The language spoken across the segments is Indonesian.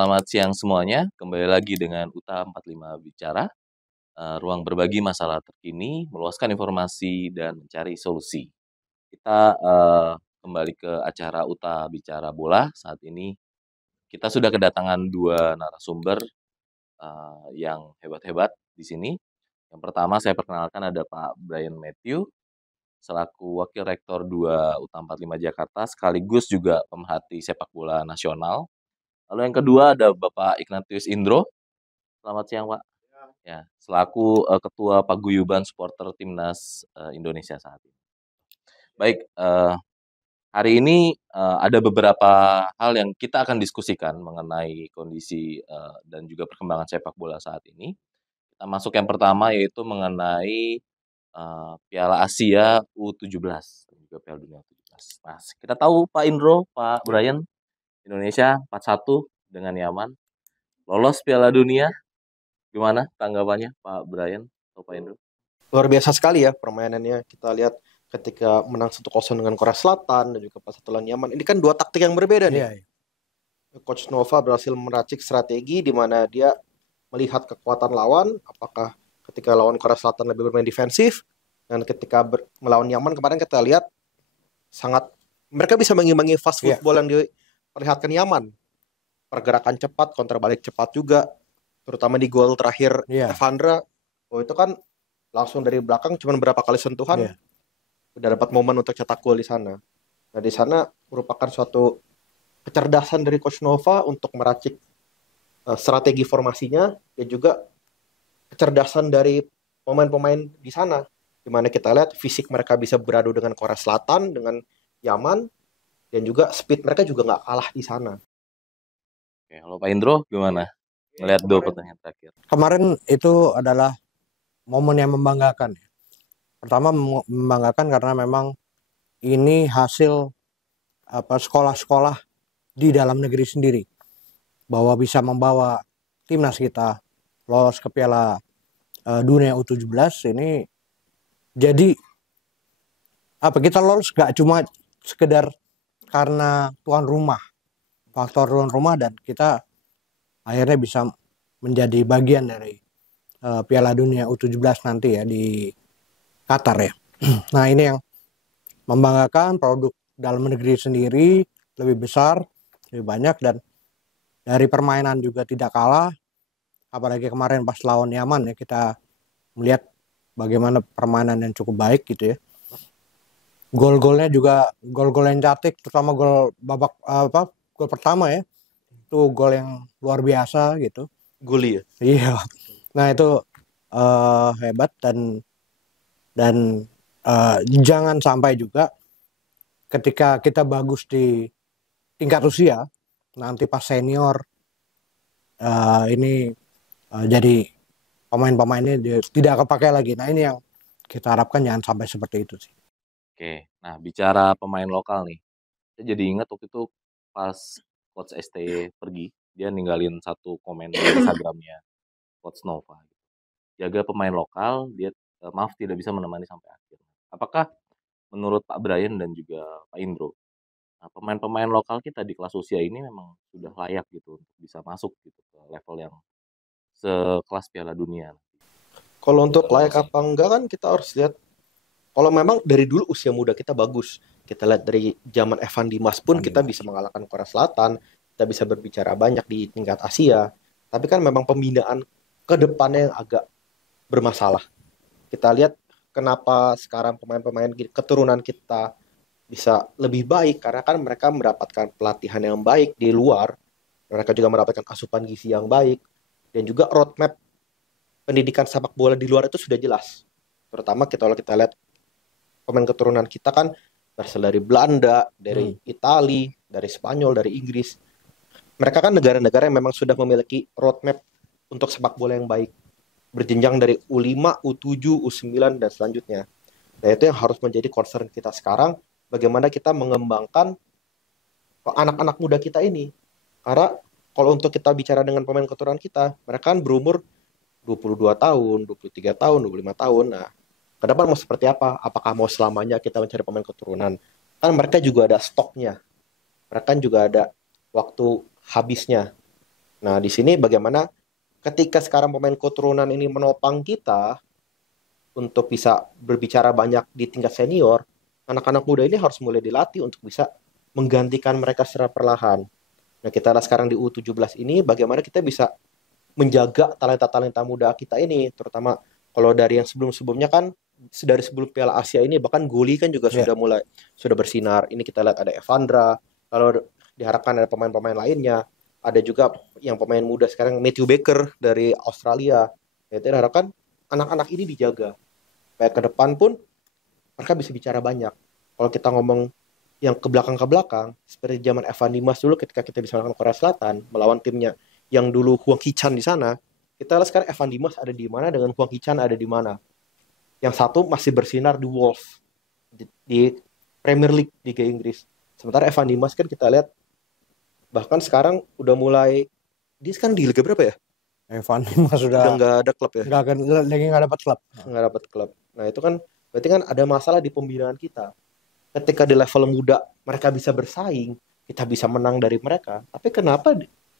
Selamat siang semuanya. Kembali lagi dengan UTA 45 Bicara, ruang berbagi masalah terkini, meluaskan informasi dan mencari solusi. Kita kembali ke acara UTA Bicara Bola. Saat ini kita sudah kedatangan dua narasumber yang hebat-hebat di sini. Yang pertama saya perkenalkan ada Pak Brian Matthew selaku Wakil Rektor 2 UTA 45 Jakarta sekaligus juga pemerhati sepak bola nasional. Lalu yang kedua ada Bapak Ignatius Indro. Selamat siang, Pak. Ya, selaku Ketua Paguyuban Supporter Timnas Indonesia saat ini. Baik, hari ini ada beberapa hal yang kita akan diskusikan mengenai kondisi dan juga perkembangan sepak bola saat ini. Kita masuk yang pertama yaitu mengenai Piala Asia U17 dan juga Piala Dunia U17. Nah, kita tahu Pak Indro, Pak Brian, Indonesia 4-1 dengan nyaman lolos Piala Dunia. Gimana tanggapannya Pak Brian atau Pak Indro? Luar biasa sekali ya permainannya. Kita lihat ketika menang 1-0 dengan Korea Selatan dan juga pas satu lawan Yaman. Ini kan dua taktik yang berbeda nih. Coach Nova berhasil meracik strategi di mana dia melihat kekuatan lawan, apakah ketika lawan Korea Selatan lebih bermain defensif, dan ketika melawan Yaman kemarin kita lihat sangat mereka bisa mengimbangi fast football yang diperlihatkan Yaman. Pergerakan cepat, counter balik cepat juga, terutama di gol terakhir Evandra. Oh, itu kan langsung dari belakang cuma berapa kali sentuhan udah dapat momen untuk cetak gol di sana. Nah, di sana merupakan suatu kecerdasan dari Coach Nova untuk meracik strategi formasinya dan juga kecerdasan dari pemain-pemain di sana, di mana kita lihat fisik mereka bisa beradu dengan Korea Selatan, dengan Yaman, dan juga speed mereka juga nggak kalah di sana. Oke, kalau Pak Indro gimana? Melihat dua pertandingan terakhir. Kemarin itu adalah momen yang membanggakan. Pertama membanggakan karena memang ini hasil sekolah-sekolah di dalam negeri sendiri, bahwa bisa membawa timnas kita lolos ke Piala Dunia U17 ini. Jadi kita lolos gak cuma sekedar karena tuan rumah, faktor tuan rumah, dan kita akhirnya bisa menjadi bagian dari Piala Dunia U17 nanti ya di Qatar ya. Nah, ini yang membanggakan, produk dalam negeri sendiri lebih besar, lebih banyak, dan dari permainan juga tidak kalah. Apalagi kemarin pas lawan Yaman ya, kita melihat bagaimana permainan yang cukup baik gitu ya. Gol-golnya juga gol-gol yang cantik, terutama gol babak gol pertama ya. Itu gol yang luar biasa gitu. Goli ya? Iya. Nah, itu hebat dan jangan sampai juga ketika kita bagus di tingkat usia, nanti pas senior ini jadi pemain-pemainnya tidak kepakai lagi. Nah, ini yang kita harapkan jangan sampai seperti itu sih. Oke, nah bicara pemain lokal nih, saya jadi ingat waktu itu pas Coach ST pergi, dia ninggalin satu komen di Instagramnya Coach Nova. Jaga pemain lokal, dia maaf tidak bisa menemani sampai akhir. Apakah menurut Pak Brian dan juga Pak Indro, pemain-pemain lokal kita di kelas usia ini memang sudah layak gitu untuk bisa masuk gitu ke level yang sekelas Piala Dunia? Kalau untuk layak apa enggak kan kita harus lihat. Kalau memang dari dulu usia muda kita bagus, kita lihat dari zaman Evan Dimas pun kita bisa mengalahkan Korea Selatan, kita bisa berbicara banyak di tingkat Asia. Tapi kan memang pembinaan ke depannya yang agak bermasalah. Kita lihat kenapa sekarang pemain-pemain keturunan kita bisa lebih baik, karena kan mereka mendapatkan pelatihan yang baik di luar, mereka juga mendapatkan asupan gizi yang baik, dan juga roadmap pendidikan sepak bola di luar itu sudah jelas. Terutama kalau kita lihat pemain keturunan kita kan berasal dari Belanda, dari Italia, dari Spanyol, dari Inggris. Mereka kan negara-negara yang memang sudah memiliki roadmap untuk sepak bola yang baik, berjenjang dari U5, U7, U9, dan selanjutnya. Nah, itu yang harus menjadi concern kita sekarang, bagaimana kita mengembangkan anak-anak muda kita ini. Karena kalau untuk kita bicara dengan pemain keturunan kita, mereka kan berumur 22 tahun, 23 tahun, 25 tahun. Nah, ke depan mau seperti apa? Apakah mau selamanya kita mencari pemain keturunan? Kan mereka juga ada stoknya. Mereka kan juga ada waktu habisnya. Nah, di sini bagaimana ketika sekarang pemain keturunan ini menopang kita untuk bisa berbicara banyak di tingkat senior, anak-anak muda ini harus mulai dilatih untuk bisa menggantikan mereka secara perlahan. Nah, kita lihat sekarang di U17 ini bagaimana kita bisa menjaga talenta-talenta muda kita ini, terutama kalau dari yang sebelum-sebelumnya kan, dari sebelum Piala Asia ini bahkan Goli kan juga Ya, sudah bersinar. Ini kita lihat ada Evandra, kalau diharapkan ada pemain-pemain lainnya, ada juga yang pemain muda sekarang Matthew Baker dari Australia. Ya, kita harapkan anak-anak ini dijaga. Supaya ke depan pun mereka bisa bicara banyak. Kalau kita ngomong yang ke belakang seperti zaman Evan Dimas dulu ketika kita bisa melawan Korea Selatan melawan timnya yang dulu Hwang Hee-chan di sana, kita lihat sekarang Evan Dimas ada di mana dengan Hwang Hee-chan ada di mana. Yang satu masih bersinar di Wolves di Premier League Liga Inggris. Sementara Evan Dimas kan kita lihat bahkan sekarang udah mulai dia sekarang di liga berapa ya? Evan Dimas Udah sudah nggak ada klub ya? lagi nggak dapat klub. Nggak dapat klub. Nah itu kan berarti kan ada masalah di pembinaan kita. Ketika di level muda mereka bisa bersaing, kita bisa menang dari mereka. Tapi kenapa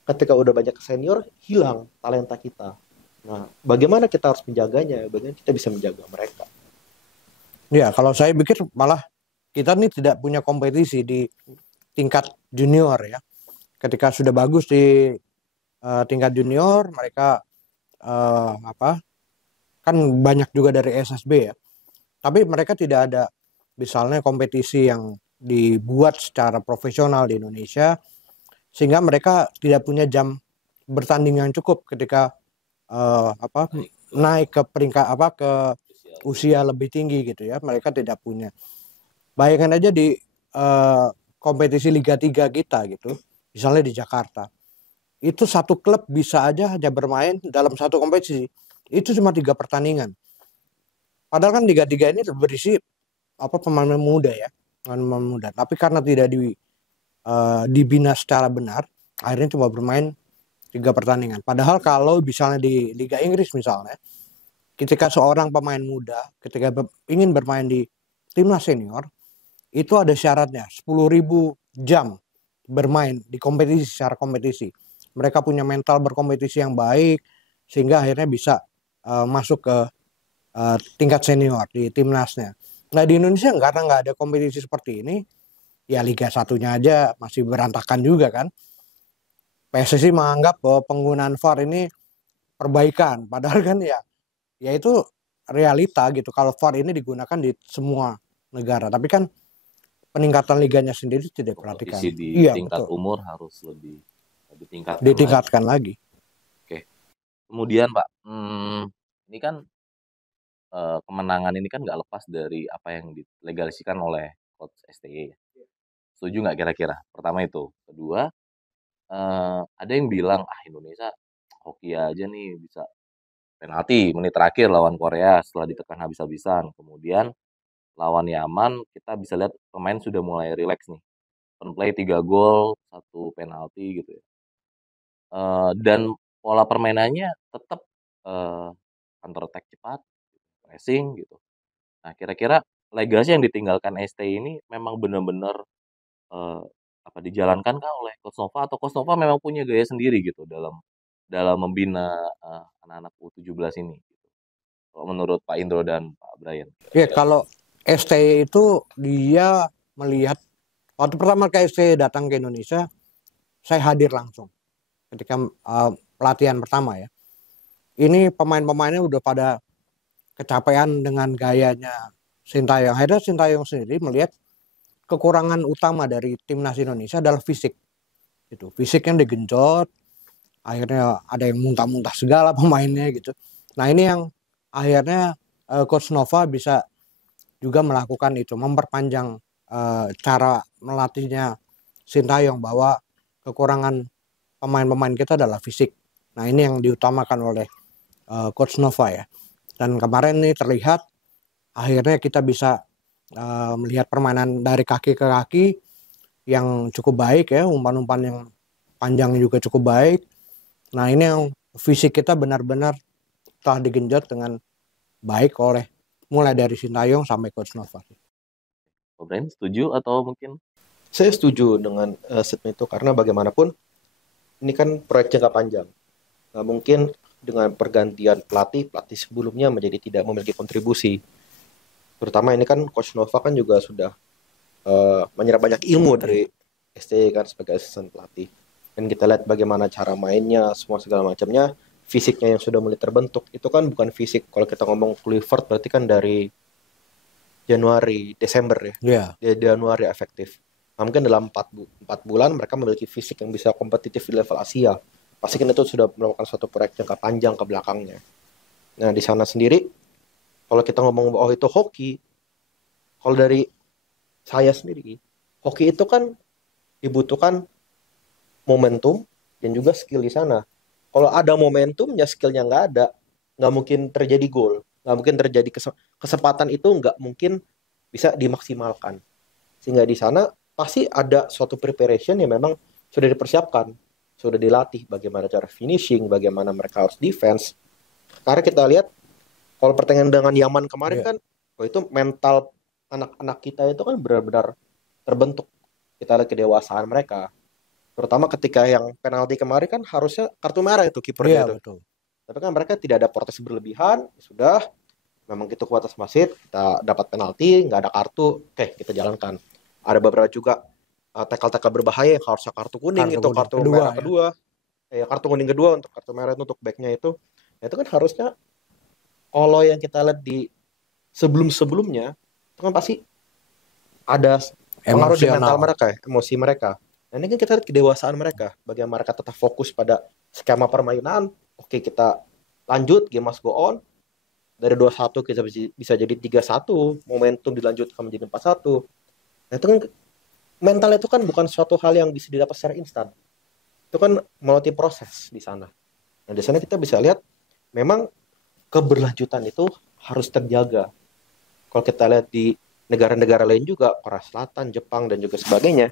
ketika udah banyak senior hilang talenta kita? Nah, bagaimana kita harus menjaganya? Bagaimana kita bisa menjaga mereka? Ya, kalau saya pikir malah kita nih tidak punya kompetisi di tingkat junior ya. Ketika sudah bagus di tingkat junior, mereka apa? Kan banyak juga dari SSB ya. Tapi mereka tidak ada misalnya kompetisi yang dibuat secara profesional di Indonesia, sehingga mereka tidak punya jam bertanding yang cukup ketika naik ke peringkat ke usia lebih tinggi gitu ya. Mereka tidak punya. Bayangkan aja di kompetisi Liga 3 kita gitu, misalnya di Jakarta, itu satu klub bisa aja hanya bermain dalam satu kompetisi itu cuma 3 pertandingan. Padahal kan Liga 3 ini berisi pemain muda ya, pemain muda. Tapi karena tidak dibina secara benar, akhirnya cuma bermain 3 pertandingan. Padahal kalau misalnya di Liga Inggris misalnya, ketika seorang pemain muda ketika ingin bermain di timnas senior, itu ada syaratnya 10.000 jam bermain di kompetisi secara kompetisi. Mereka punya mental berkompetisi yang baik sehingga akhirnya bisa masuk ke tingkat senior di timnasnya. Nah di Indonesia karena nggak ada kompetisi seperti ini, ya Liga 1-nya aja masih berantakan juga kan. PSSI menganggap bahwa penggunaan VAR ini perbaikan, padahal kan ya itu realita gitu. Kalau VAR ini digunakan di semua negara, tapi kan peningkatan liganya sendiri tidak diperhatikan. Kompetisi di Iya tingkat betul. umur harus lebih Ditingkatkan lagi. Oke. Kemudian Pak, ini kan kemenangan ini kan nggak lepas dari apa yang dilegalisasikan oleh Coach STY. Setuju nggak kira-kira? Pertama itu. Kedua, ada yang bilang, Indonesia hoki aja nih bisa penalti menit terakhir lawan Korea setelah ditekan habis-habisan. Kemudian lawan Yaman kita bisa lihat pemain sudah mulai rileks nih. Open play 3 gol, 1 penalti gitu ya. Dan pola permainannya tetap counter attack cepat, pressing gitu. Nah, kira-kira legasi yang ditinggalkan STY ini memang benar-benar dijalankan kah oleh Coach Nova atau Coach Nova memang punya gaya sendiri gitu dalam dalam membina anak-anak U17 ini? Gitu. Kalau menurut Pak Indro dan Pak Brian. Ya kalau STY itu dia melihat waktu pertama kali STY datang ke Indonesia, saya hadir langsung ketika pelatihan pertama ya. Ini pemain-pemainnya udah pada kecapean dengan gayanya Sintayong. Akhirnya Sintayong sendiri melihat kekurangan utama dari timnas Indonesia adalah fisik. Gitu. Fisik yang digenjot, akhirnya ada yang muntah-muntah segala pemainnya gitu. Nah ini yang akhirnya Coach Nova bisa juga melakukan itu, memperpanjang cara melatihnya Sintayong bahwa kekurangan pemain-pemain kita adalah fisik. Nah ini yang diutamakan oleh Coach Nova ya. Dan kemarin nih terlihat akhirnya kita bisa melihat permainan dari kaki ke kaki yang cukup baik ya, umpan-umpan yang panjang juga cukup baik. Nah ini yang fisik kita benar-benar telah digenjot dengan baik oleh mulai dari Sintayong sampai Coach Nova. Pak Brian setuju atau mungkin? Saya setuju dengan statement itu karena bagaimanapun ini kan proyek jangka panjang. Nggak mungkin dengan pergantian pelatih sebelumnya menjadi tidak memiliki kontribusi. Terutama ini kan Coach Nova kan juga sudah menyerap banyak ilmu dari STY kan sebagai asisten pelatih. Dan kita lihat bagaimana cara mainnya, semua segala macamnya, fisiknya yang sudah mulai terbentuk. Itu kan bukan fisik, kalau kita ngomong Kluivert berarti kan dari Januari, Desember ya. Iya. Dia Januari efektif. Nah, mungkin dalam 4 bulan mereka memiliki fisik yang bisa kompetitif di level Asia. Pastikan itu sudah melakukan suatu proyek jangka panjang ke belakangnya. Nah, di sana sendiri, kalau kita ngomong bahwa itu hoki, kalau dari saya sendiri, hoki itu kan dibutuhkan momentum dan juga skill di sana. Kalau ada momentumnya, skillnya nggak ada, nggak mungkin terjadi gol, nggak mungkin terjadi kesempatan itu nggak mungkin bisa dimaksimalkan. Sehingga di sana pasti ada suatu preparation yang memang sudah dipersiapkan, sudah dilatih bagaimana cara finishing, bagaimana mereka harus defense. Karena kita lihat kalau pertandingan dengan Yaman kemarin kan, itu mental anak-anak kita itu kan benar-benar terbentuk. Kita lihat kedewasaan mereka. Terutama ketika yang penalti kemarin kan harusnya kartu merah itu kipernya itu. Betul. Tapi kan mereka tidak ada protes berlebihan, sudah memang gitu ke atas wasit, kita dapat penalti, nggak ada kartu, oke kita jalankan. Ada beberapa juga tackle-tackle berbahaya yang harusnya kartu kuning, itu kartu merah kedua. Kartu kuning kedua untuk kartu merah itu untuk backnya itu. Nah, itu kan harusnya kalau yang kita lihat di sebelum-sebelumnya itu kan pasti ada pengaruh di mental mereka, emosi mereka. Nah, ini kan kita lihat kedewasaan mereka, bagaimana mereka tetap fokus pada skema permainan. Oke, kita lanjut, game must go on. Dari 2-1 kita bisa jadi 3-1, momentum dilanjutkan menjadi 4-1. Nah, itu kan mental itu kan bukan suatu hal yang bisa didapat secara instan. Itu kan melalui proses di sana. Nah, di sana kita bisa lihat memang keberlanjutan itu harus terjaga. Kalau kita lihat di negara-negara lain juga, Korea Selatan, Jepang, dan juga sebagainya,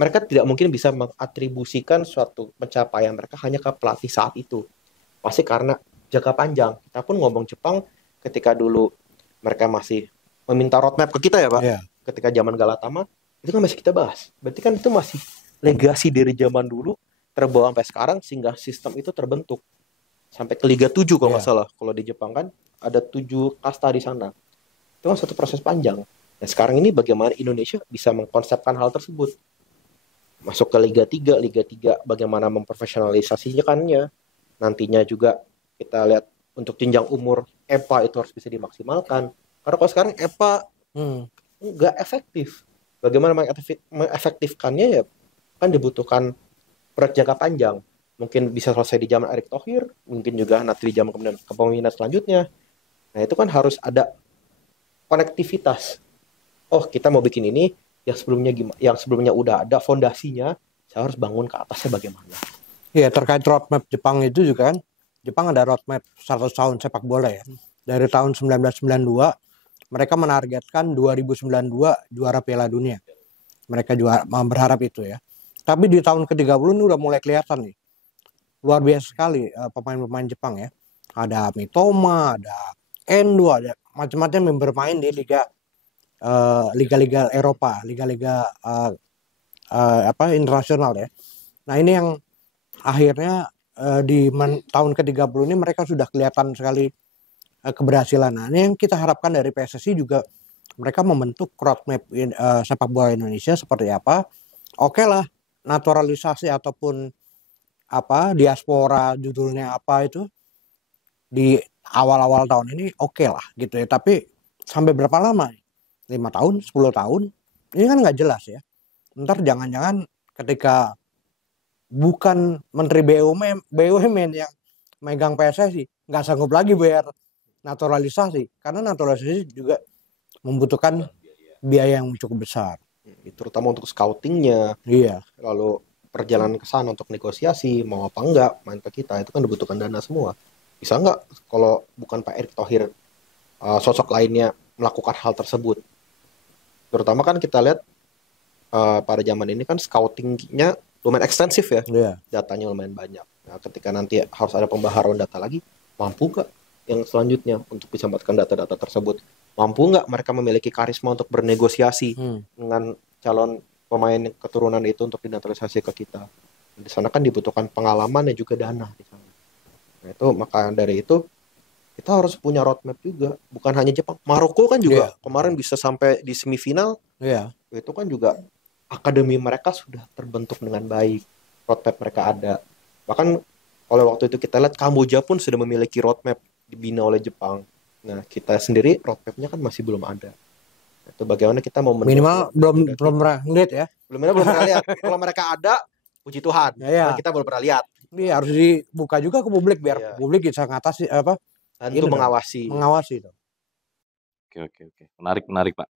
mereka tidak mungkin bisa mengatribusikan suatu pencapaian mereka hanya ke pelatih saat itu. Pasti karena jangka panjang. Kita pun ngomong Jepang ketika dulu mereka masih meminta roadmap ke kita ya Pak. Yeah. Ketika zaman Galatama, itu kan masih kita bahas. Berarti kan itu masih legasi dari zaman dulu terbawa sampai sekarang sehingga sistem itu terbentuk. Sampai ke Liga 7 kalau nggak salah. Kalau di Jepang kan ada 7 kasta di sana. Itu kan satu proses panjang. Nah sekarang ini bagaimana Indonesia bisa mengkonsepkan hal tersebut. Masuk ke Liga 3 bagaimana memprofesionalisasikannya. Nantinya juga kita lihat untuk jenjang umur EPA itu harus bisa dimaksimalkan. Karena kalau sekarang EPA nggak efektif. Bagaimana mengefektifkannya ya kan dibutuhkan proyek jangka panjang. Mungkin bisa selesai di zaman Erick Thohir, mungkin juga nanti di zaman kemudian kepemimpinan selanjutnya. Nah itu kan harus ada konektivitas. Oh kita mau bikin ini, yang sebelumnya udah ada fondasinya, saya harus bangun ke atasnya bagaimana. Iya, terkait roadmap Jepang itu juga kan, Jepang ada roadmap 100 tahun sepak bola ya. Dari tahun 1992, mereka menargetkan 2092 juara Piala Dunia. Mereka juga berharap itu ya. Tapi di tahun ke-30 ini udah mulai kelihatan nih. Luar biasa sekali pemain-pemain Jepang ya. Ada Mitoma, ada Endo, ada macam-macam yang bermain di liga-liga Eropa, liga-liga internasional ya. Nah ini yang akhirnya di tahun ke-30 ini mereka sudah kelihatan sekali keberhasilan. Nah ini yang kita harapkan dari PSSI juga, mereka membentuk roadmap sepak bola Indonesia seperti apa. Oke lah, naturalisasi ataupun diaspora judulnya apa itu di awal-awal tahun ini oke lah gitu ya. Tapi sampai berapa lama? 5 tahun, 10 tahun? Ini kan nggak jelas ya. Ntar jangan-jangan ketika bukan Menteri BUMN yang megang PSSI, nggak sanggup lagi bayar naturalisasi. Karena naturalisasi juga membutuhkan biaya yang cukup besar. Terutama untuk scoutingnya. Iya. Lalu perjalanan ke sana untuk negosiasi, mau apa enggak main ke kita, itu kan dibutuhkan dana semua. Bisa enggak kalau bukan Pak Erick Thohir, sosok lainnya melakukan hal tersebut. Terutama kan kita lihat pada zaman ini kan scoutingnya lumayan ekstensif ya. Yeah. Datanya lumayan banyak. Nah, ketika nanti harus ada pembaharuan data lagi, mampu enggak yang selanjutnya untuk bisa mendapatkan data-data tersebut? Mampu enggak mereka memiliki karisma untuk bernegosiasi dengan calon pemain keturunan itu untuk dinaturalisasi ke kita? Di sana kan dibutuhkan pengalaman dan juga dana di sana. Nah itu maka dari itu kita harus punya roadmap juga, bukan hanya Jepang. Maroko kan juga kemarin bisa sampai di semifinal. Itu kan juga akademi mereka sudah terbentuk dengan baik, roadmap mereka ada. Bahkan kalau waktu itu kita lihat Kamboja pun sudah memiliki roadmap dibina oleh Jepang. Nah kita sendiri roadmapnya kan masih belum ada. Itu bagaimana kita mau minimal belum pernah lihat ya. Belum pernah lihat. Kalau mereka ada, puji Tuhan. Nah, kita belum pernah lihat. Ini harus dibuka juga ke publik biar publik bisa ngatasi itu mengawasi itu. Oke. Menarik Pak.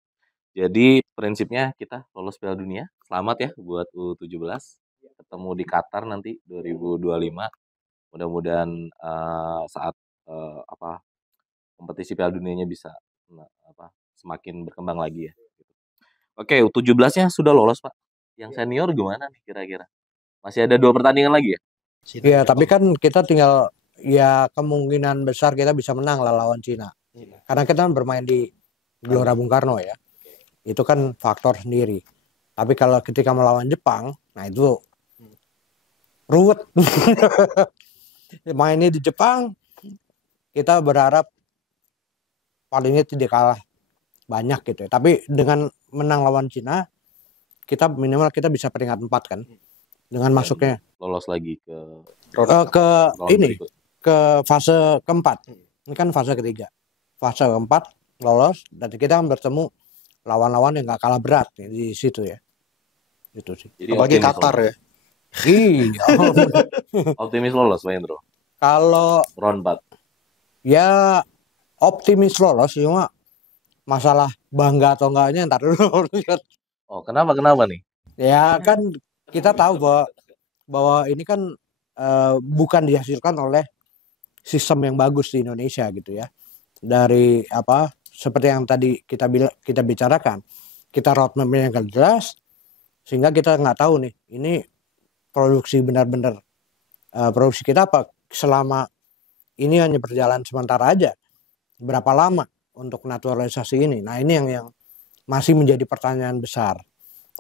Jadi prinsipnya kita lolos Piala Dunia. Selamat ya buat U17. Ketemu di Qatar nanti 2025. Mudah-mudahan saat kompetisi Piala Dunianya bisa semakin berkembang lagi ya. Oke, U17-nya sudah lolos Pak. Yang senior gimana nih kira-kira? Masih ada 2 pertandingan lagi ya? Iya, tapi kan kita tinggal ya kemungkinan besar kita bisa menang lah lawan Cina. Karena kita bermain di Gelora Bung Karno ya. Itu kan faktor sendiri. Tapi kalau ketika melawan Jepang, nah itu ruwet. Mainnya di Jepang, kita berharap palingnya tidak kalah banyak gitu ya. Tapi dengan menang lawan Cina, kita minimal kita bisa peringkat 4 kan. Dengan masuknya lolos lagi ke fase keempat. Ini kan fase ketiga. Fase keempat lolos dan kita akan bertemu lawan-lawan yang gak kalah berat ya, di situ ya. Itu sih. Apalagi Qatar ya. Iya. Optimis lolos Pak Indro. Kalau round 4. Ya optimis lolos, cuma masalah bangga atau enggaknya ntar dulu. Oh, kenapa nih? Ya kan kita tahu bahwa ini kan bukan dihasilkan oleh sistem yang bagus di Indonesia gitu ya. Dari seperti yang tadi kita bicarakan, kita roadmap-nya yang jelas, sehingga kita nggak tahu nih ini produksi benar-benar produksi kita apa selama ini hanya berjalan sementara aja, berapa lama untuk naturalisasi ini. Nah ini yang masih menjadi pertanyaan besar.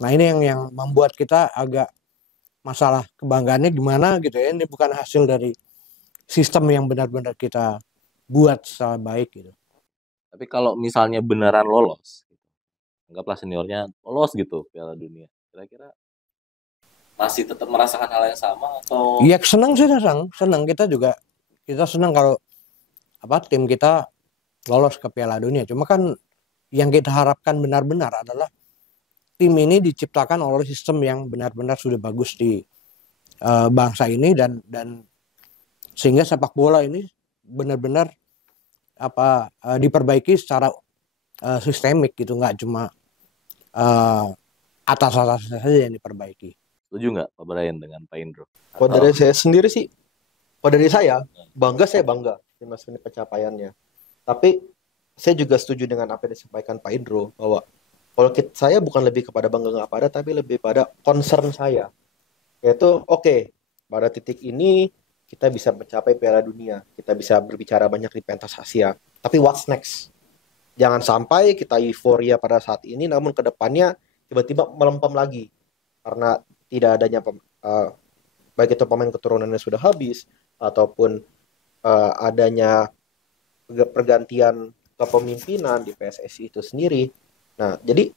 Nah ini yang membuat kita agak masalah kebanggaannya gimana gitu ya. Ini bukan hasil dari sistem yang benar-benar kita buat secara baik gitu. Tapi kalau misalnya beneran lolos, anggaplah seniornya lolos gitu Piala Dunia, kira-kira masih tetap merasakan hal yang sama atau? Iya senang kita senang kalau tim kita lolos ke Piala Dunia. Cuma kan yang kita harapkan benar-benar adalah tim ini diciptakan oleh sistem yang benar-benar sudah bagus di bangsa ini dan sehingga sepak bola ini benar-benar diperbaiki secara sistemik gitu, nggak cuma atas saja yang diperbaiki. Setuju nggak Pak Brian dengan Pak Indro? Kalau dari saya sendiri sih, kalau dari saya bangga timnas ini pencapaiannya. Tapi saya juga setuju dengan apa yang disampaikan Pak Indro, bahwa kalau saya bukan lebih kepada bangga nggak pada, tapi lebih pada concern saya, yaitu pada titik ini kita bisa mencapai Piala Dunia, kita bisa berbicara banyak di pentas Asia, tapi what's next? Jangan sampai kita euforia pada saat ini, namun kedepannya tiba-tiba melempem lagi karena tidak adanya baik itu pemain keturunannya sudah habis ataupun adanya pergantian kepemimpinan di PSSI itu sendiri. Nah, jadi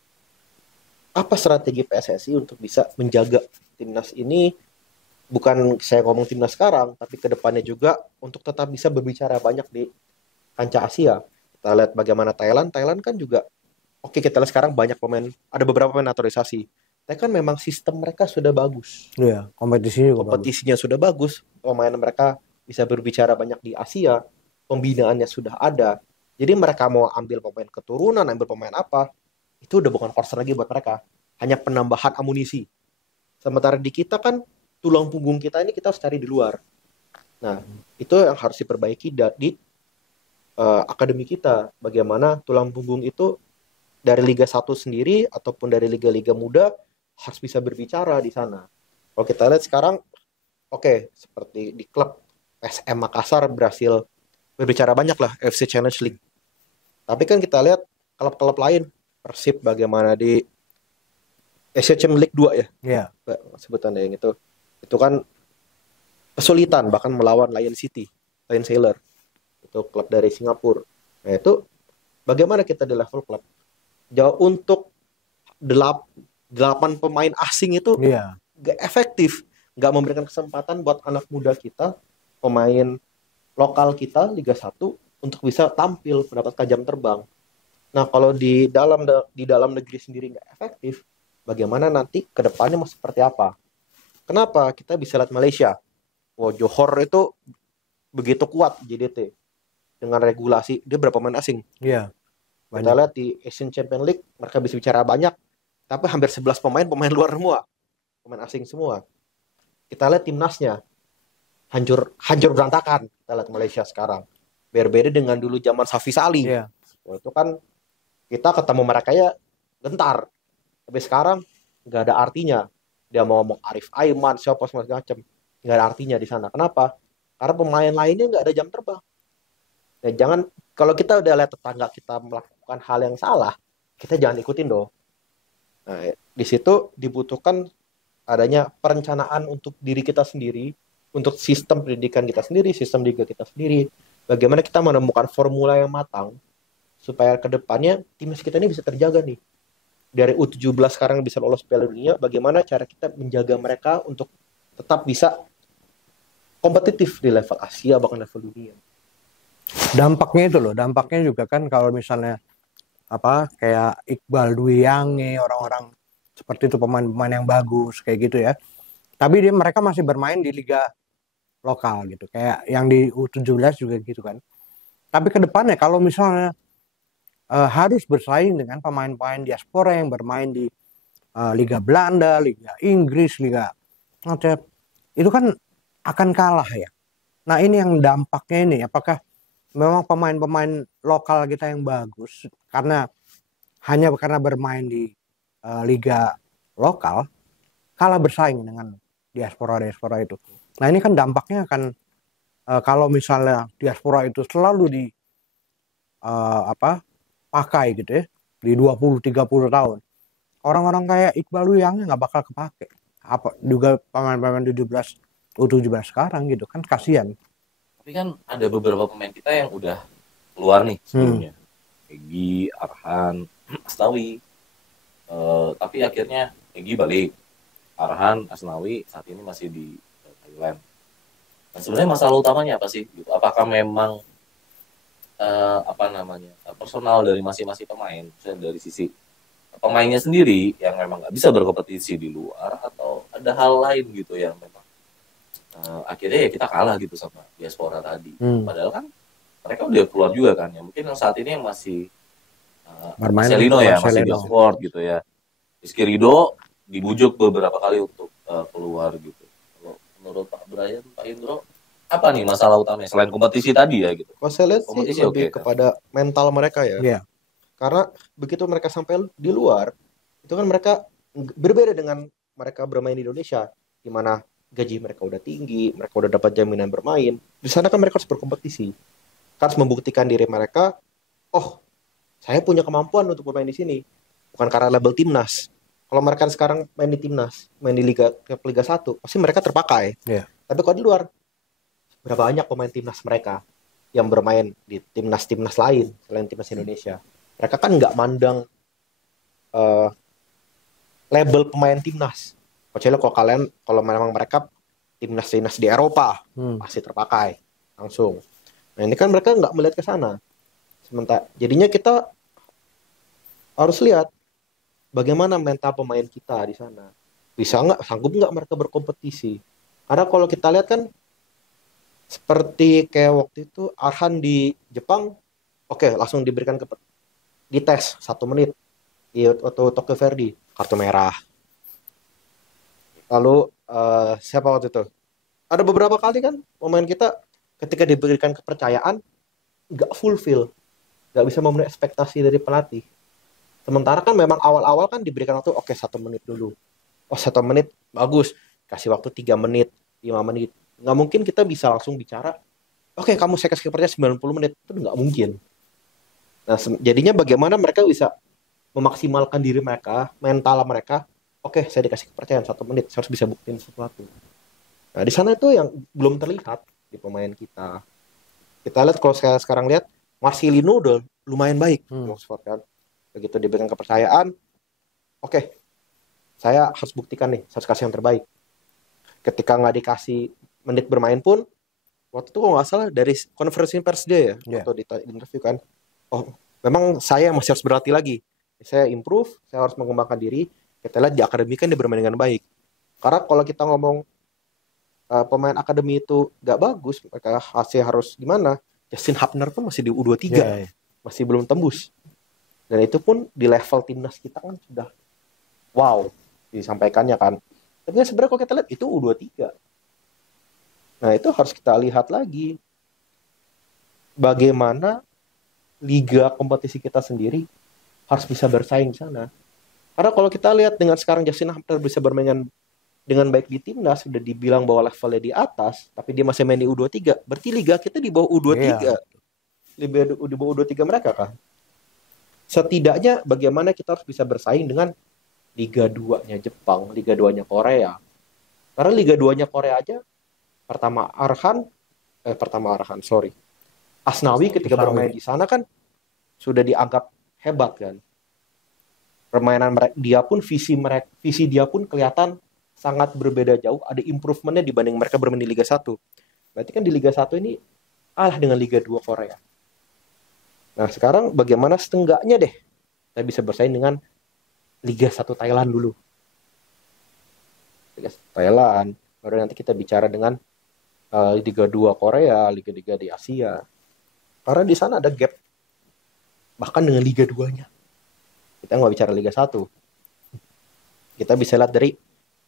apa strategi PSSI untuk bisa menjaga timnas ini? Bukan saya ngomong timnas sekarang, tapi kedepannya juga untuk tetap bisa berbicara banyak di kancah Asia. Kita lihat bagaimana Thailand kan juga kita lihat sekarang banyak pemain, ada beberapa pemain naturalisasi. Tapi kan memang sistem mereka sudah bagus. Iya, kompetisinya sudah bagus. Pemain mereka bisa berbicara banyak di Asia, pembinaannya sudah ada. Jadi mereka mau ambil pemain keturunan, ambil pemain apa, itu udah bukan concern lagi buat mereka. Hanya penambahan amunisi. Sementara di kita kan tulang punggung kita ini kita harus cari di luar. Nah, itu yang harus diperbaiki di akademi kita. Bagaimana tulang punggung itu dari Liga 1 sendiri ataupun dari liga-liga muda harus bisa berbicara di sana. Kalau kita lihat sekarang, seperti di klub SM Makassar berhasil berbicara banyak lah FC Challenge League. Tapi kan kita lihat klub-klub lain, Persib bagaimana di Asia Champions League 2 ya. Iya. Sebutannya yang itu. itu kan kesulitan bahkan melawan Lion Sailor, itu klub dari Singapura. Nah itu bagaimana kita di level klub jauh untuk 8 pemain asing itu Iya. gak efektif, gak memberikan kesempatan buat anak muda kita, pemain lokal kita Liga 1 untuk bisa tampil mendapatkan jam terbang. Nah kalau di dalam negeri sendiri nggak efektif, bagaimana nanti ke depannya mau seperti apa? Kenapa kita bisa lihat Malaysia? Wow, Johor itu begitu kuat JDT dengan regulasi dia berapa pemain asing. Iya. Kita Banyak. lihat di Asian Champions League mereka bisa bicara banyak, tapi hampir 11 pemain luar semua, pemain asing semua. Kita lihat timnasnya hancur berantakan. Kita lihat Malaysia sekarang berbeda dengan dulu zaman Safi Sali. Iya. Itu kan kita ketemu mereka ya gentar, tapi sekarang nggak ada artinya. Dia mau ngomong Arif Aiman siapa segala macam, nggak ada artinya di sana. Kenapa? Karena pemain lainnya nggak ada jam terbang. Ya, jangan, kalau kita udah lihat tetangga kita melakukan hal yang salah, kita jangan ikutin dong. Nah, di situ dibutuhkan adanya perencanaan untuk diri kita sendiri, untuk sistem pendidikan kita sendiri, sistem liga kita sendiri. Bagaimana kita menemukan formula yang matang supaya ke depannya timnas kita ini bisa terjaga nih. Dari U17 sekarang bisa lolos Piala Dunia, bagaimana cara kita menjaga mereka untuk tetap bisa kompetitif di level Asia bahkan level dunia. Dampaknya itu loh, dampaknya juga kan kalau misalnya kayak Iqbal Dwi Yange, orang-orang seperti itu, pemain-pemain yang bagus kayak gitu ya. Tapi mereka masih bermain di liga lokal gitu. Kayak yang di U17 juga gitu kan. Tapi ke depannya kalau misalnya harus bersaing dengan pemain-pemain diaspora yang bermain di Liga Belanda, Liga Inggris, Liga itu kan akan kalah ya. Nah ini yang dampaknya ini, apakah memang pemain-pemain lokal kita yang bagus hanya karena bermain di liga lokal kalah bersaing dengan diaspora itu. Nah ini kan dampaknya akan kalau misalnya diaspora itu selalu di pakai gitu ya di 20-30 tahun, orang-orang kayak Iqbal Yang nggak bakal kepake. Apa juga pemain-pemain U17 sekarang gitu kan, kasihan. Tapi kan ada beberapa pemain kita yang udah keluar nih sebelumnya. Egy, Arhan, Asnawi. Tapi akhirnya Egy balik. Arhan, Asnawi saat ini masih di Thailand. Nah, sebenarnya masalah utamanya apa sih? Apakah memang personal dari masing-masing pemain, misalnya dari sisi pemainnya sendiri yang memang nggak bisa berkompetisi di luar, atau ada hal lain gitu yang memang akhirnya ya kita kalah gitu sama diaspora tadi. Padahal kan mereka udah keluar juga kan ya. Mungkin yang saat ini yang masih Marcelino ya, masih di Oxford gitu ya. Rizky Ridho dibujuk beberapa kali untuk keluar gitu. Kalau menurut Pak Brian, Pak Indro, apa nih masalah utamanya selain kompetisi tadi ya gitu? Kalau saya lihat sih lebih kepada mental mereka ya. Yeah. Karena begitu mereka sampai di luar, itu kan mereka berbeda dengan mereka bermain di Indonesia, di mana gaji mereka udah tinggi, mereka udah dapat jaminan bermain. Di sana kan mereka harus berkompetisi, harus membuktikan diri mereka. Oh, saya punya kemampuan untuk bermain di sini, bukan karena label timnas. Kalau mereka sekarang main di timnas, main di Liga 1, pasti mereka terpakai. Yeah. Tapi kalau di luar, berapa banyak pemain timnas mereka yang bermain di timnas-timnas lain selain timnas Indonesia? Mereka kan nggak mandang label pemain timnas. Kecuali kalau memang mereka timnas di Eropa, pasti terpakai langsung. Nah ini kan mereka nggak melihat ke sana. Sementara jadinya kita harus lihat bagaimana mental pemain kita di sana. Sanggup nggak mereka berkompetisi? Karena kalau kita lihat kan seperti kayak waktu itu Arhan di Jepang, oke, langsung diberikan dites 1 menit waktu Tokyo Verde, kartu merah. Lalu siapa waktu itu? Ada beberapa kali kan pemain kita ketika diberikan kepercayaan nggak fulfill, nggak bisa memenuhi ekspektasi dari pelatih. Sementara kan memang awal-awal kan diberikan waktu, oke 1 menit dulu. Oh 1 menit bagus, kasih waktu 3 menit, 5 menit. Nggak mungkin kita bisa langsung bicara, oke kamu saya kasih kepercayaan 90 menit. Itu nggak mungkin. Nah jadinya bagaimana mereka bisa memaksimalkan diri mereka, mental mereka. Oke, saya dikasih kepercayaan 1 menit, saya harus bisa buktiin sesuatu. Nah, di sana itu yang belum terlihat di pemain kita. Kita lihat kalau saya sekarang lihat Marcelino udah lumayan baik di Oxford kan. Begitu diberikan kepercayaan, oke, saya harus buktikan nih, saya harus kasih yang terbaik. Ketika nggak dikasih menit bermain pun, waktu itu kalau nggak salah dari konferensi pers dia ya, waktu di interview kan, oh memang saya masih harus berlatih lagi. Saya improve, saya harus mengembangkan diri. Kita lihat di akademi kan dia bermain dengan baik. Karena kalau kita ngomong pemain akademi itu nggak bagus, mereka hasil harus gimana? Justin Hubner pun masih di U23, masih belum tembus. Dan itu pun di level timnas kita kan sudah wow disampaikannya kan. Tapi sebenarnya kalau kita lihat itu U23. Nah itu harus kita lihat lagi bagaimana liga kompetisi kita sendiri harus bisa bersaing di sana. Karena kalau kita lihat dengan sekarang Justin Hubner bisa bermain dengan baik di timnas, sudah dibilang bahwa levelnya di atas, tapi dia masih main di U23, berarti liga kita di bawah U23. Di bawah U23 mereka kan. Setidaknya bagaimana kita harus bisa bersaing dengan Liga 2-nya Jepang, Liga 2-nya Korea. Karena Liga 2-nya Korea aja Asnawi ketika bermain di sana kan sudah dianggap hebat kan. Permainan dia pun visi dia pun kelihatan sangat berbeda jauh, ada improvementnya dibanding mereka bermain di Liga 1. Berarti kan di Liga 1 ini kalah dengan Liga 2 Korea. Nah sekarang bagaimana setengahnya deh kita bisa bersaing dengan Liga 1 Thailand dulu. Liga 1 Thailand, baru nanti kita bicara dengan Liga 2 Korea, Liga-Liga di Asia. Karena di sana ada gap bahkan dengan Liga 2-nya. Kita nggak bicara Liga 1. Kita bisa lihat dari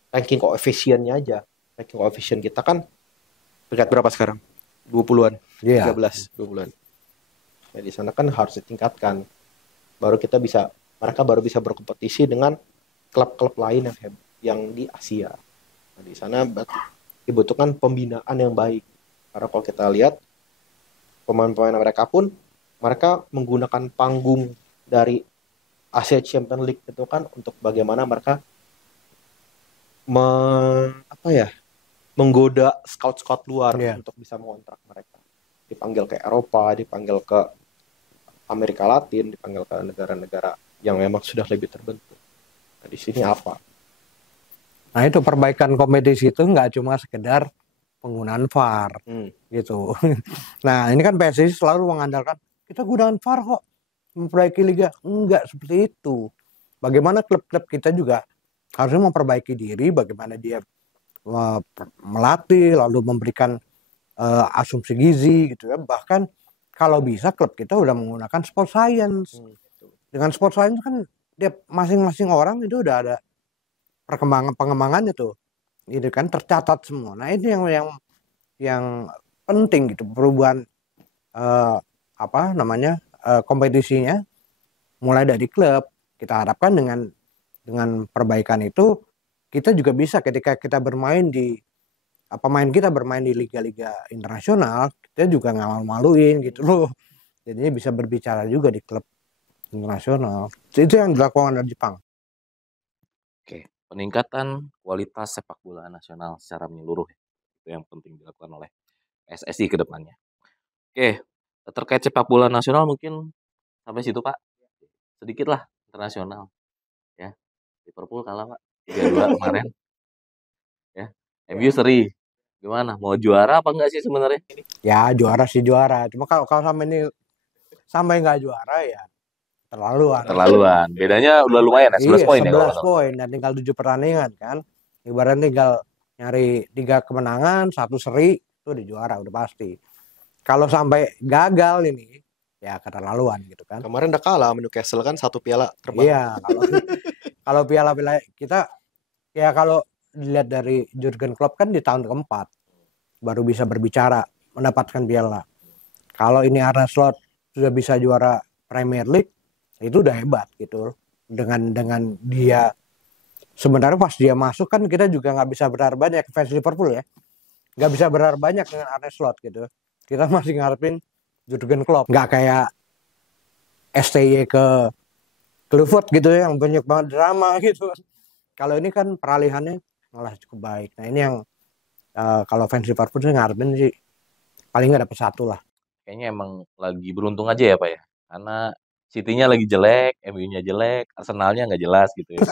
ranking koefisiennya aja. Ranking koefisien kita kan peringkat berapa sekarang? 20-an. 13, 20-an. Nah, di sana kan harus ditingkatkan. Mereka baru bisa berkompetisi dengan klub-klub lain yang di Asia. Nah, di sana dibutuhkan pembinaan yang baik. Karena kalau kita lihat pemain-pemain mereka menggunakan panggung dari Asia Champions League itu kan untuk bagaimana mereka menggoda scout-scout luar untuk bisa mengontrak mereka. Dipanggil ke Eropa, dipanggil ke Amerika Latin, dipanggil ke negara-negara yang memang sudah lebih terbentuk. Nah, di sini apa? Nah itu perbaikan kompetisi itu nggak cuma sekedar penggunaan VAR gitu. Nah ini kan PSSI selalu mengandalkan kita gunakan VAR kok memperbaiki liga. Enggak seperti itu. Bagaimana klub-klub kita juga harusnya memperbaiki diri, bagaimana dia melatih lalu memberikan asumsi gizi gitu ya. Bahkan kalau bisa klub kita udah menggunakan sport science. Dengan sport science kan dia masing-masing orang itu udah ada pengembangannya tuh. Itu kan tercatat semua. Nah, ini yang penting gitu, perubahan kompetisinya mulai dari klub. Kita harapkan dengan perbaikan itu kita juga bisa ketika kita bermain pemain kita bermain di liga-liga internasional, kita juga nggak malu-maluin gitu loh. Jadinya bisa berbicara juga di klub internasional. Itu yang dilakukan dari Jepang. Oke, peningkatan kualitas sepak bola nasional secara menyeluruh itu yang penting dilakukan oleh PSSI ke depannya. Oke, terkait sepak bola nasional mungkin sampai situ Pak. Sedikit lah internasional. Ya, Liverpool kalah Pak 3-2 kemarin. Ya, MU seri. Gimana? Mau juara apa enggak sih sebenarnya? Ya juara sih juara. Cuma kalau sampai nggak juara ya terlaluan. Bedanya udah lumayan ya, 11 poin ya kalau 11 poin dan tinggal 7 pertandingan kan. Ibaratnya tinggal nyari 3 kemenangan, 1 seri, itu udah juara udah pasti. Kalau sampai gagal ini ya keterlaluan gitu kan. Kemarin udah kalah sama Newcastle kan 1 piala terbang. Iya, kalau piala kita ya kalau dilihat dari Jurgen Klopp kan di tahun keempat baru bisa berbicara mendapatkan piala. Kalau ini Arne Slot sudah bisa juara Premier League itu udah hebat gitu. Dengan dia sebenarnya pas dia masuk kan kita juga nggak bisa berharap banyak fans Liverpool ya, nggak bisa berharap banyak dengan Arne Slot gitu. Kita masih ngarepin Jurgen Klopp, nggak kayak STY ke Clifford gitu ya yang banyak banget drama gitu. Kalau ini kan peralihannya malah cukup baik. Nah ini yang Kalau fans Liverpool sih ngarepin sih paling nggak dapet 1 lah. Kayaknya emang lagi beruntung aja ya Pak ya. Karena City-nya lagi jelek, MU-nya jelek, Arsenalnya nggak jelas gitu ya.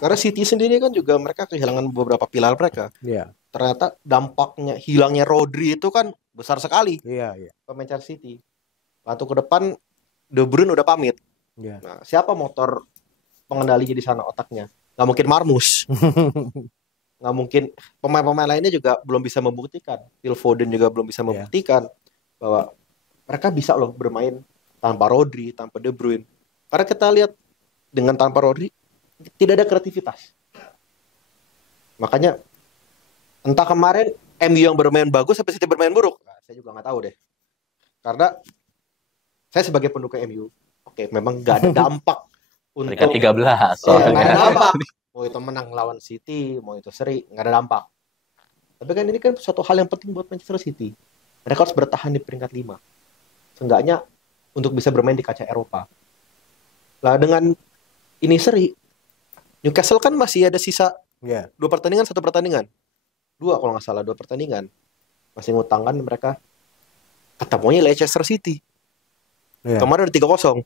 Karena City sendiri kan juga mereka kehilangan beberapa pilar mereka. Iya, Ternyata dampaknya hilangnya Rodri itu kan besar sekali iya. ke Manchester City. Waktu ke depan De Bruyne udah pamit. Iya. Nah, siapa motor pengendalinya di sana otaknya? Nggak mungkin Marmus. Nggak mungkin, pemain-pemain lainnya juga belum bisa membuktikan. Phil Foden juga belum bisa membuktikan bahwa mereka bisa loh bermain tanpa Rodri, tanpa De Bruyne. Karena kita lihat dengan tanpa Rodri tidak ada kreativitas. Makanya entah kemarin MU yang bermain bagus sampai City bermain buruk. Nah, saya juga nggak tahu deh. Karena saya sebagai pendukung MU, oke, memang nggak ada dampak untuk Peringkat 13 nggak ada soalnya. dampak. Mau itu menang lawan City, mau itu seri, nggak ada dampak. Tapi kan ini kan suatu hal yang penting buat Manchester City. Mereka harus bertahan di peringkat 5. Seenggaknya untuk bisa bermain di kaca Eropa. Lah dengan ini seri, Newcastle kan masih ada sisa Iya. 2 pertandingan, 1 pertandingan. 2 kalau nggak salah, 2 pertandingan. Masih ngutangkan mereka ketemunya Leicester City. Iya. Kemarin ada 3-0.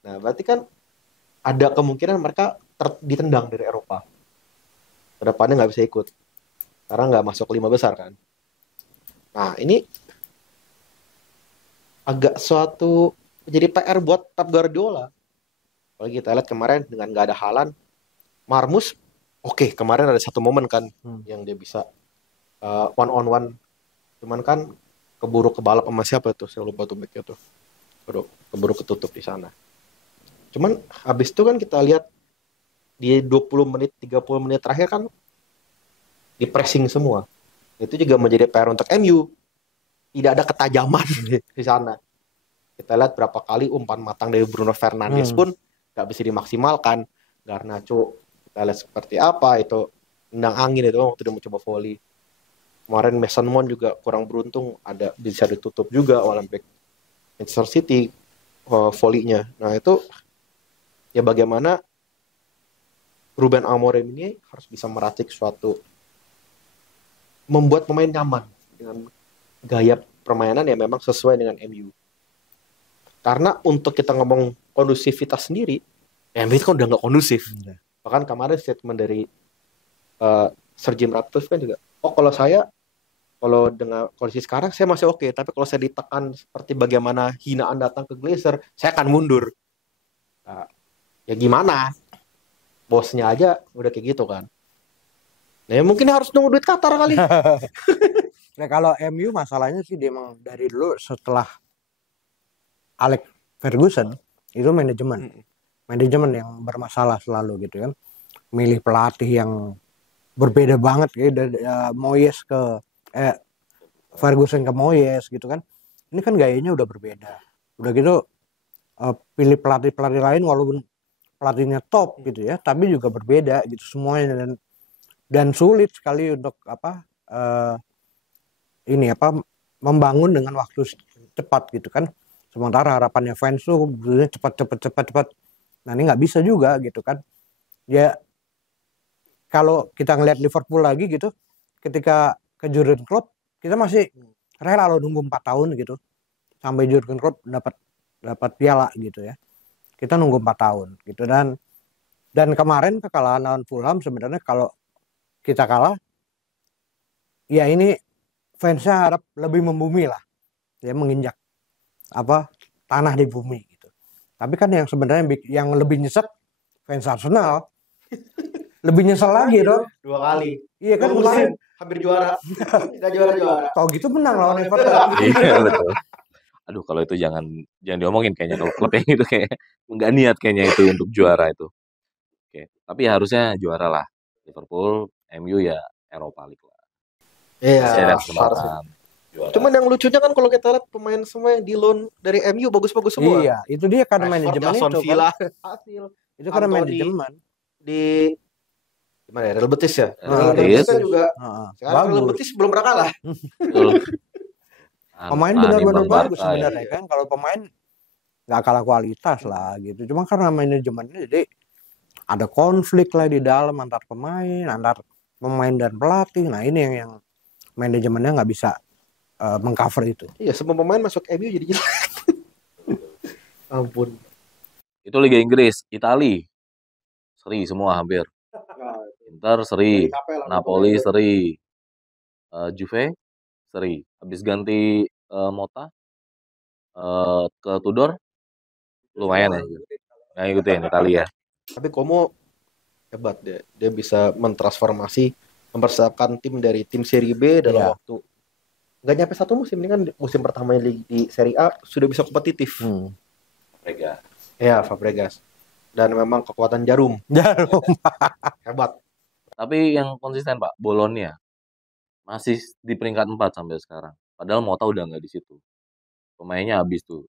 Nah, berarti kan ada kemungkinan mereka ditendang dari Eropa. Kedepannya nggak bisa ikut. Karena nggak masuk 5 besar kan. Nah, ini agak suatu jadi PR buat Pep Guardiola. Apalagi kita lihat kemarin dengan nggak ada Haaland, Marmus, oke, kemarin ada satu momen kan yang dia bisa one on one. Cuman kan keburu kebalap sama siapa tuh? Saya lupa tuh backnya tuh. Keburu ketutup di sana. Cuman habis itu kan kita lihat di 20 menit, 30 menit terakhir kan di pressing semua. Itu juga menjadi PR untuk MU. Tidak ada ketajaman di sana. Kita lihat berapa kali umpan matang dari Bruno Fernandes pun nggak bisa dimaksimalkan. Garnacho kita lihat seperti apa itu, tendang angin itu waktu dia mau coba volley. Kemarin Mason Mount juga kurang beruntung, ada bisa ditutup juga oleh back Manchester City volley-nya. Nah itu ya bagaimana Ruben Amorim ini harus bisa meracik suatu, membuat pemain nyaman dengan gaya permainan yang memang sesuai dengan MU. Karena untuk kita ngomong kondusivitas sendiri, MU itu kan udah nggak kondusif. Bahkan kemarin statement dari Sir Jim Ratcliffe kan juga, kalau dengan kondisi sekarang saya masih oke, tapi kalau saya ditekan seperti bagaimana hinaan datang ke Glazer, saya akan mundur. Nah, ya gimana? Bosnya aja udah kayak gitu kan. Nah, ya mungkin harus nunggu duit Qatar kali. Nah, kalau MU masalahnya sih dia emang dari dulu setelah Alex Ferguson itu manajemen yang bermasalah selalu gitu kan. Milih pelatih yang berbeda banget kayak dari Moyes ke Ferguson ke Moyes gitu kan. Ini kan gayanya udah berbeda. Udah gitu pilih pelatih lain walaupun pelatihnya top gitu ya, tapi juga berbeda gitu semuanya, dan sulit sekali untuk membangun dengan waktu cepat gitu kan. Sementara harapannya fans tuh cepat. Nah ini nggak bisa juga gitu kan. Ya kalau kita ngelihat Liverpool lagi gitu, ketika ke Jurgen Klopp kita masih rela loh nunggu 4 tahun gitu sampai Jurgen Klopp dapat piala gitu ya. Kita nunggu 4 tahun gitu, dan kemarin kekalahan lawan Fulham sebenarnya kalau kita kalah ya ini fansnya harap lebih membumi lah ya, menginjak tanah di bumi gitu. Tapi kan yang sebenarnya yang lebih nyesek fans Arsenal. Lebih nyesel lagi dong. 2 kali. Iya kan kemarin hampir juara. Enggak juara. Tau gitu menang lawan Everton. Iya betul. Aduh kalau itu jangan diomongin kayaknya, kalau klub yang itu kayak nggak niat kayaknya itu untuk juara itu. Oke, tapi ya harusnya juara lah. Liverpool, MU ya Eropa League lah. Iya, Masih ada harusnya. kesempatan juara. Cuman yang lucunya kan kalau kita lihat pemain semua yang di loan dari MU bagus-bagus semua. Iya, itu dia karena Rashford, manajemen Aston itu Villa, kan. hasil. Itu karena Anthony manajemen. Di gimana ya? Real Betis ya? Real Real Betis kan Betis. juga. Sekarang Real Bagus. Betis belum pernah kalah. Betul. Pemain Mane, benar-benar Bang bagus Barca, sebenarnya kan. Kalau pemain nggak kalah kualitas lah gitu. Cuma karena manajemennya jadi ada konflik lah di dalam antar pemain, antar pemain dan pelatih. Nah ini yang manajemennya nggak bisa mengcover itu. Iya, semua pemain masuk MU jadi jelek. Ampun. Itu Liga Inggris, Itali seri semua hampir. Inter seri, Napoli seri, Juve seri. Habis ganti Mota ke Tudor lumayan ya. Nah, ngikutin Itali ya. Tapi Como hebat deh. Dia bisa mentransformasi, mempersiapkan tim dari tim Serie B dalam Iya. waktu nggak nyampe 1 musim. Ini kan musim pertamanya di Serie A sudah bisa kompetitif. Mereka. Ya, Fabregas. Dan memang kekuatan jarum. Jarum. Hebat. Tapi yang konsisten Pak, Bologna masih di peringkat 4 sampai sekarang. Padahal Mota udah nggak di situ. Pemainnya habis tuh.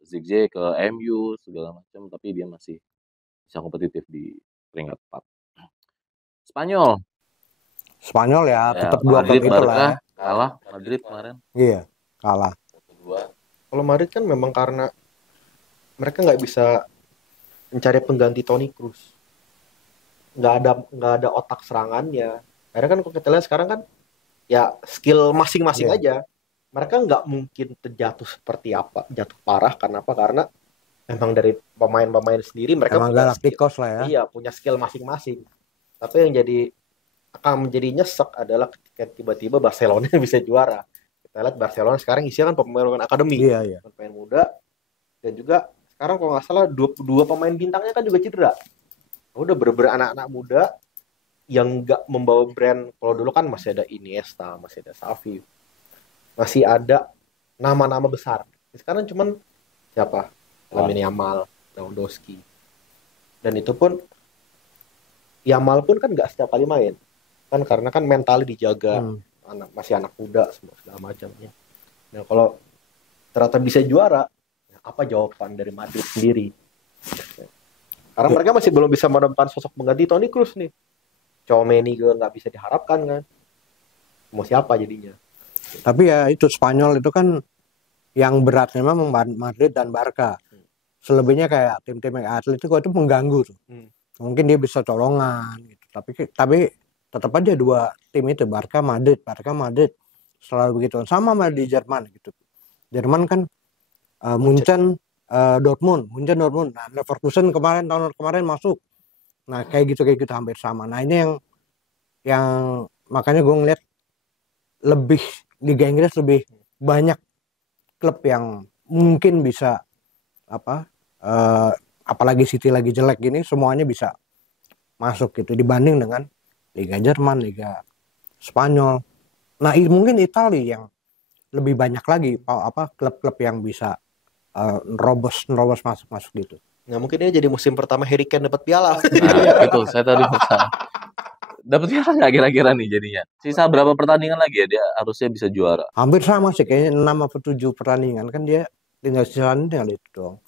Zigze ke MU segala macam, tapi dia masih bisa kompetitif di peringkat 4. Spanyol ya, Ya, tetap 2 Madrid, klub itulah Barca ya. kalah Madrid kemarin. Iya, kalah. 2. Kalau Madrid kan memang karena mereka nggak bisa mencari pengganti Toni Kroos. Nggak ada otak serangannya. Karena kan kalau kita lihat sekarang kan ya skill masing-masing Iya. aja. Mereka nggak mungkin terjatuh seperti apa, jatuh parah karena apa? Karena memang dari pemain-pemain sendiri mereka Emang punya Galacticos lah ya. iya, punya skill masing-masing. Tapi yang akan menjadi nyesek adalah ketika tiba-tiba Barcelona bisa juara. Kita lihat Barcelona sekarang isinya kan pemain akademi, Iya. pemain muda, dan juga sekarang kalau nggak salah dua pemain bintangnya kan juga cedera. Udah bener-bener anak-anak muda yang nggak membawa brand. Kalau dulu kan masih ada Iniesta, masih ada Xavi, masih ada nama-nama besar. Sekarang cuman siapa? Lamine Yamal, Lewandowski. Dan itu pun Yamal pun kan nggak setiap kali main. Kan karena kan mentalnya dijaga, masih anak muda semua segala macamnya. Nah, kalau ternyata bisa juara, apa jawaban dari Madrid sendiri? Karena mereka masih belum bisa menemukan sosok pengganti Toni Kroos nih. Tchouaméni juga nggak bisa diharapkan kan. Mau siapa jadinya? Tapi ya itu Spanyol itu kan yang berat memang Madrid dan Barca. Selebihnya kayak tim-tim Atletico itu mengganggu tuh. Mungkin dia bisa colongan gitu. Tapi tetap aja 2 tim itu Barca Madrid selalu begitu. Sama di Jerman gitu. Jerman kan Munchen Dortmund. Nah, Leverkusen tahun kemarin masuk. Nah, kayak gitu hampir sama. Nah, ini yang makanya gue ngeliat lebih Liga Inggris lebih banyak klub yang mungkin bisa apalagi City lagi jelek gini semuanya bisa masuk gitu dibanding dengan Liga Jerman, Liga Spanyol. Nah, mungkin Italia yang lebih banyak lagi klub-klub yang bisa nerobos masuk gitu. Nah, mungkin ini jadi musim pertama Harry Kane dapat piala. Nah, itu saya tadi dapat piala nggak kira-kira nih jadinya? Sisa berapa pertandingan lagi ya dia harusnya bisa juara? Hampir sama sih kayaknya 6 atau 7 pertandingan kan dia tinggal itu doang.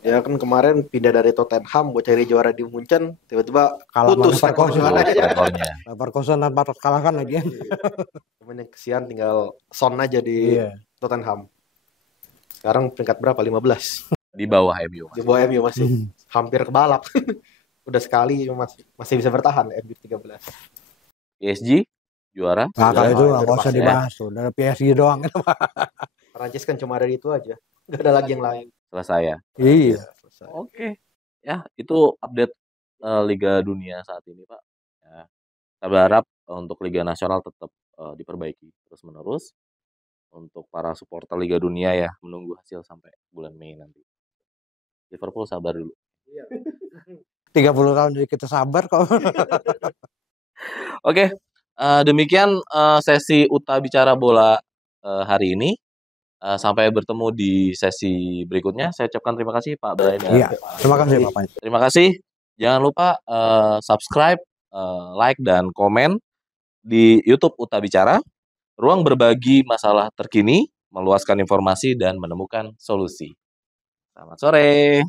Dia kan kemarin pindah dari Tottenham buat cari juara di Munchen, tiba-tiba kalah putus rekornya. Leverkusen tanpa terkalahkan lagi. Cuman yang kesian tinggal Son aja di Tottenham. Sekarang peringkat berapa? 15. Di bawah MU. Di bawah MU masih hampir kebalap. Udah sekali masih bisa bertahan MU 13. PSG juara. Nah, kalau itu nggak usah dibahas tuh. Dari PSG doang. Prancis kan cuma ada itu aja. Nggak ada lagi yang lain. Selesai ya. Iya. Oke. Ya, itu update Liga Dunia saat ini, Pak. Ya. Kita berharap untuk Liga Nasional tetap diperbaiki terus-menerus. Untuk para supporter Liga Dunia ya, menunggu hasil sampai bulan Mei nanti. Liverpool sabar dulu. 30 tahun jadi kita sabar kok. Oke, demikian sesi Uta Bicara Bola hari ini. Sampai bertemu di sesi berikutnya. Saya ucapkan terima kasih Pak Brian. Iya, terima kasih Pak Panji. Terima kasih. Jangan lupa subscribe, like, dan komen di YouTube Uta Bicara. Ruang berbagi masalah terkini, meluaskan informasi, dan menemukan solusi. Selamat sore.